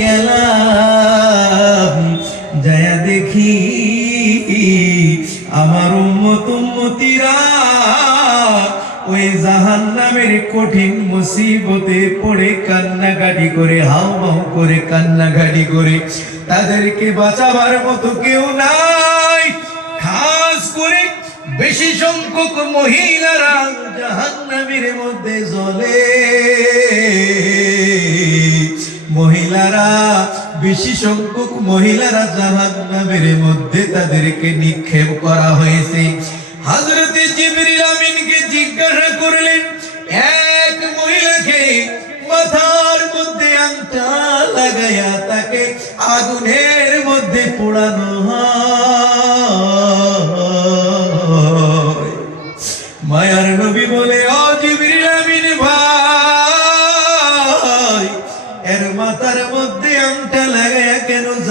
গেলাম। যায়া দেখি আমার উম্মত উম্মতিরা ওই জাহান নামের কঠিন মুসিবতে পড়ে, কান্নাকাটি করে হাও মাও করে, কান্নাকাটি করে। তাদেরকে বাঁচাবার মতো কেউ নাই। খাস করে বেশি সংখ্যক মহিলারা জাহান্নামের মধ্যে জ্বলে বেশি সংখ্যক মহিলারা জাহান্নামের মধ্যে তাদেরকে নিক্ষেপ করা হয়েছে। হযরতে জিবরিল আমিনকে জিজ্ঞাসা করলেন, এক মহিলাকে মাথার মধ্যে আংটা লাগাইয়া তাকে আগুনের মধ্যে পোড়ানো হয়?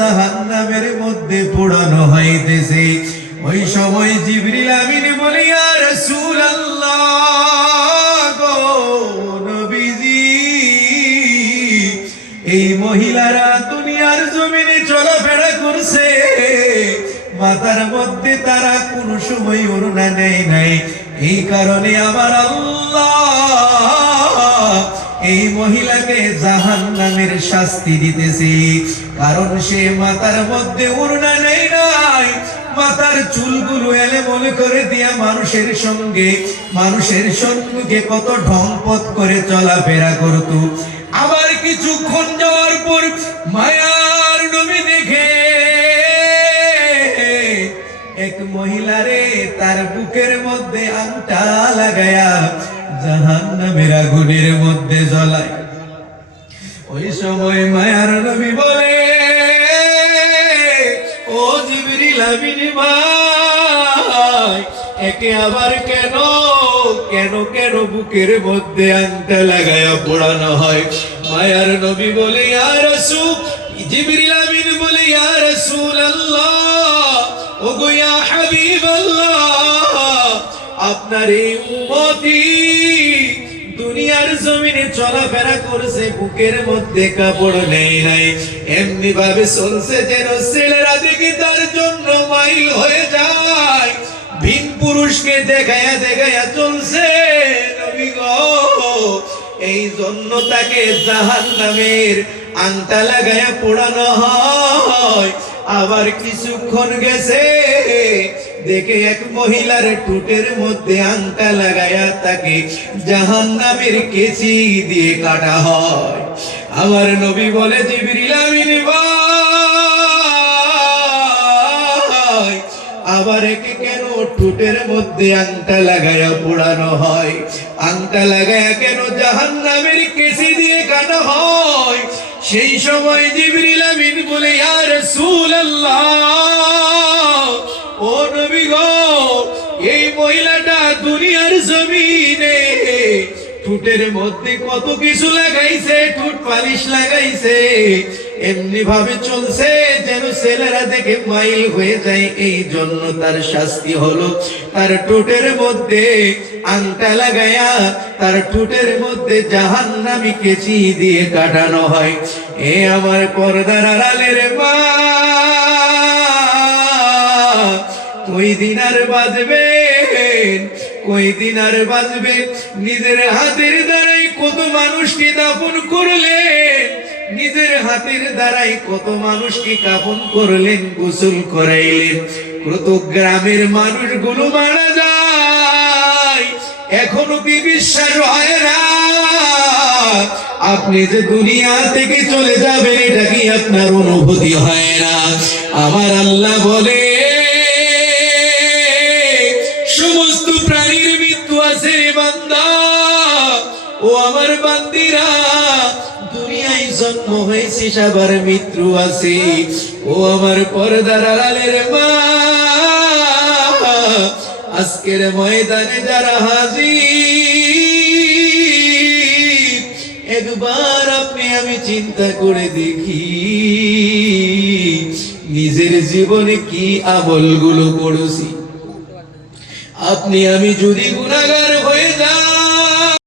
জাহান্নামের মধ্যে পোড়ানো হইতেছে। ওই সময় জিবরিল আমিন বলি আর রাসূলুল্লাহ গো নবীজি, এই মহিলারা দুনিয়ার জমিনে চলাফেরা করছে। মাথার মধ্যে তারা কোন সময় অরুণা নেয় নাই। এই কারণে আমার আল্লাহ এই মহিলাকে জাহান নামের শাস্তি দিতেছি। কারণ সে মাতার মধ্যে উড়না নেই নাই। মাতার চুলগুলো এলে মনে করে দিয়া মানুষের সঙ্গে মানুষের সঙ্গে কত ঢংপথ করে চলা ফেরা করত। আবার কিছুক্ষণ যাওয়ার পর মায়ার এক মহিলারে তার বুকের মধ্যে আংটা লাগায়া জাহান নামের আগুনের মধ্যে জ্বলায়। ওই সময় মায়ার নবী বলে, ও জিবরিল আমিন ভাই, একে আবার কেন কেন কেন বুকের মধ্যে আংটা লাগায়া পোড়ানো হয়? মায়ার নবী বলে, ইয়া রাসূল, জিবরিল আমিন বলে, ইয়া রাসূলুল্লাহ ও গো ইয়া আপনার এই উম্মতি দুনিয়ার জমিনে চলাফেরা করছে, বুকের মধ্যে কাপড় নেই নাই। এমনি ভাবে চলছে যেন ছেলেরা দেখি তার জন্য মাইল হয়ে যায়। ভিন পুরুষকে দেখায়া দেখায়া চলছে নবী গো। এই জন্য তাকে জাহান নামের আংটা লাগায়া পোড়ানো হয়। আবার কিছুক্ষণ গেছে। দেখে এক মহিলার টুটের মধ্যে আংটা লাগায়া তাকে জাহান নামের কেচি দিয়ে কাটা হয়। আমার নবী বলে আবার একে কেন ঠোঁটের মধ্যে আংটা লাগায়া পোড়ানো হয়? আংটা লাগায়া কেন জাহান নামের কেসি দিয়ে কাটা হয়? সেই সময় জিবরিল আমিন বলে, ইয়া রাসূলুল্লাহ, ও নবী গো, এই মহিলাটা দুনিয়ার জমিনে ঠুটের মধ্যে কত কিছু লাগাইছে, ঠুট পালিশ লাগাইছে। এমনি ভাবে চলছে যেন ছেলেরা দেখে মাইল হয়ে যায়। এই জন্য তার শাস্তি হলো তার ঠোঁটের মধ্যে আংটা লাগায়া, তার ঠোঁটের মধ্যে জাহান নামি কেচি দিয়ে কাটানো হয়। এ আমার পর্দার আড়ালের মা, কই দিন আর বাজবে? কই দিন আর বাজবেন নিজের হাতের দ্বারাই কত মানুষকে দাপন করলেন নিজের হাতের দ্বারাই কত মানুষকে কাপন করলেন, গোসল করাইলেন। কত গ্রামের মানুষগুলো মারা যায়। এখনও কি বিশ্বাস হয় না। আপনি যে দুনিয়া থেকে চলে যাবেন, এটা কি আপনার অনুভূতি হয় না? আমার আল্লাহ বলে, সমস্ত প্রাণীর মৃত্যু আছে বান্দা। ও আমার দুনিয়ায় জন্ম হয়েছিস আবার মৃত্যু আছে। ও আমার পর্দার আড়ালের মা। আজকের ময়দানে যারা হাজির, একবার আপনি আমি চিন্তা করে দেখি, নিজের জীবনে কি আমলগুলো করেছি। আপনি আমি যদি